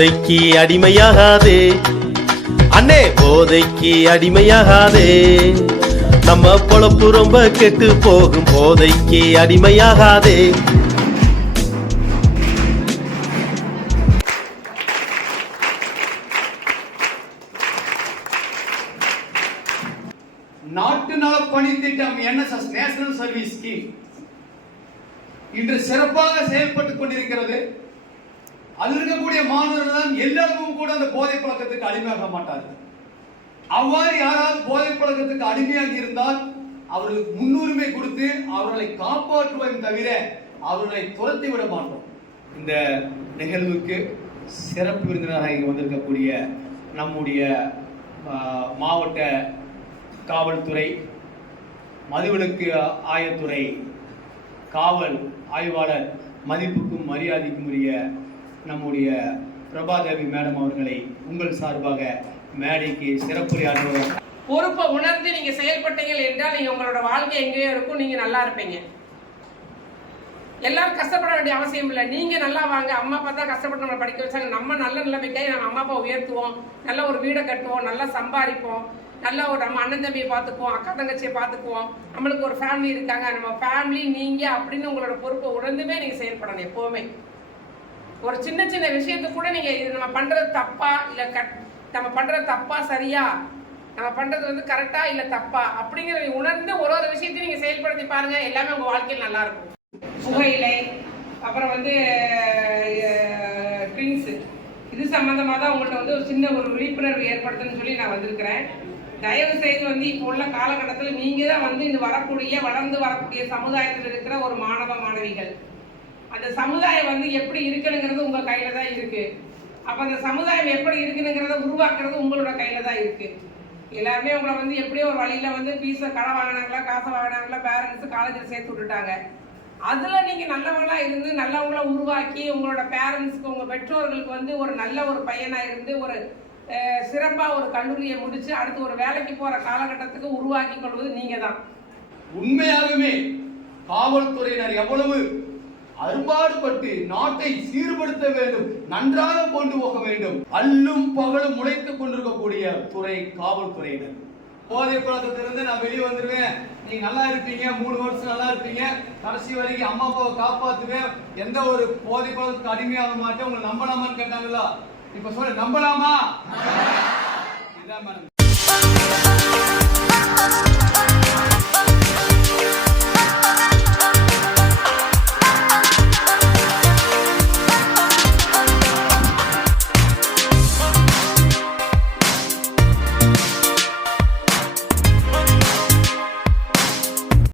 போதைக்கு அடிமையாகாதே. அண்ணே போதைக்கு அடிமையாகாதே. நம்ம பொழப்பு ரொம்ப கெட்டு போகும் போதைக்கு அடிமையாகாதே. நாட்டு நல பணி திட்டம் என்எஸ்எஸ் நேஷனல் சர்வீஸ் ஸ்கீம் இன்று சிறப்பாக செயல்பட்டுக் கொண்டிருக்கிறது. அது இருக்கக்கூடிய மாணவர்கள் தான் எல்லாருக்கும் கூட அந்த போதை பழக்கத்துக்கு அடிமையாக மாட்டார்கள். அவ்வாறு யாராவது போதை பழக்கத்துக்கு அடிமையாக இருந்தால் அவர்களுக்கு முன்னுரிமை கொடுத்து அவர்களை காப்பாற்றுவதையும் தவிர அவர்களை துரத்தி விட மாட்டோம். இந்த நிகழ்வுக்கு சிறப்பு விருந்தினராக இங்கே வந்திருக்கக்கூடிய நம்முடைய மாவட்ட காவல்துறை மதுவிலக்கு ஆயத்துறை காவல் ஆய்வாளர் மதிப்புக்கும் மரியாதைக்கும் உரிய நம்முடைய பிரபாதேவி மேடம் அவர்களை உங்கள் சார்பாக மேடைக்கு சிறப்புரையாற்றுவார் பொறுப்பை உணர்ந்து நீங்க செயல்பட்டீங்க என்றால் நீங்க உங்களோட வாழ்க்கை எங்கேயோ இருக்கும் நீங்க நல்லா இருப்பீங்க. எல்லாரும் கஷ்டப்பட வேண்டிய அவசியம் இல்லை. நீங்க நல்லா வாங்க அம்மா அப்பா தான் கஷ்டப்பட்டு நம்மளை படிக்க வச்சாங்க. நம்ம நல்ல நிலைமைக்காக நம்ம அம்மா அப்பா உயர்த்துவோம். நல்ல ஒரு வீடை கட்டுவோம் நல்லா சம்பாதிப்போம். நல்லா ஒரு நம்ம அண்ணன் தம்பியை பார்த்துக்குவோம் அக்கா தங்கச்சியை பார்த்துக்குவோம். நம்மளுக்கு ஒரு ஃபேமிலி இருக்காங்க. நம்ம ஃபேமிலி நீங்க அப்படின்னு உங்களோட பொறுப்பை உணர்ந்துமே நீங்க செயல்படணும் எப்பவுமே. ஒரு சின்ன சின்ன விஷயத்துக்கு கூட நீங்கள் இது நம்ம பண்ணுறது தப்பா இல்லை கட் நம்ம பண்ணுறது தப்பா சரியா? நம்ம பண்ணுறது வந்து கரெக்டா இல்லை தப்பா? அப்படிங்கிற உணர்ந்து ஒரு ஒரு விஷயத்தையும் நீங்கள் செயல்படுத்தி பாருங்க. எல்லாமே உங்கள் வாழ்க்கையில் நல்லா இருக்கும். புகையிலை அப்புறம் வந்து ட்ரிங்க்ஸு இது சம்மந்தமாக தான் உங்கள்கிட்ட வந்து ஒரு சின்ன ஒரு விழிப்புணர்வு ஏற்படுத்துன்னு சொல்லி நான் வந்திருக்கிறேன். தயவு செய்து வந்து இப்போ உள்ள காலகட்டத்தில் நீங்கள் தான் வந்து இந்த வரக்கூடிய வளர்ந்து வரக்கூடிய சமுதாயத்தில் இருக்கிற ஒரு மாணவ மாணவிகள். அந்த சமுதாயம் வந்து எப்படி இருக்கணுங்கிறது உங்க கையில தான் இருக்கு. அப்ப அந்த சமுதாயம் எப்படி இருக்குனுங்கிறத உருவாக்குறது உங்களோட கையில தான் இருக்கு. எல்லாருமே உங்களை வந்து எப்படியோ ஒரு வழியில வந்து ஃபீஸை கடை வாங்கினாங்களா காசை வாங்கினாங்களா பேரண்ட்ஸ் காலேஜில் சேர்த்து விட்டுட்டாங்க. அதுல நீங்க நல்லவங்களா இருந்து நல்லவங்கள உருவாக்கி உங்களோட பேரண்ட்ஸ்க்கு உங்க பெற்றோர்களுக்கு வந்து ஒரு நல்ல ஒரு பையனா இருந்து ஒரு சிறப்பாக சிறப்பா ஒரு கல்லூரியை முடிச்சு அடுத்து ஒரு வேலைக்கு போற காலகட்டத்துக்கு உருவாக்கி கொள்வது நீங்க தான் உண்மையாகவே காவல்துறையினர் எவ்வளவு அரும்பாடுபட்டு நாட்டை சீர்படுத்த வேண்டும் நன்றாக கொண்டு போக வேண்டும். அல்லும் பகலும் உழைத்துக் கொண்டிருக்கக்கூடிய துறை காவல்துறையினர். போதை பழக்கத்திலிருந்து நான் வெளியே வந்துருவேன். நீங்க நல்லா இருப்பீங்க மூணு வருஷம் நல்லா இருப்பீங்க. கடைசி வரைக்கும் அம்மா அப்பாவை காப்பாத்துவேன். எந்த ஒரு போதை பழக்கத்துக்கு அடிமையாக மாட்டேன். உங்களை நம்பலாமான்னு கேட்டாங்களா? இப்ப சொல்ல நம்பலாமா? இதான் மேடம்.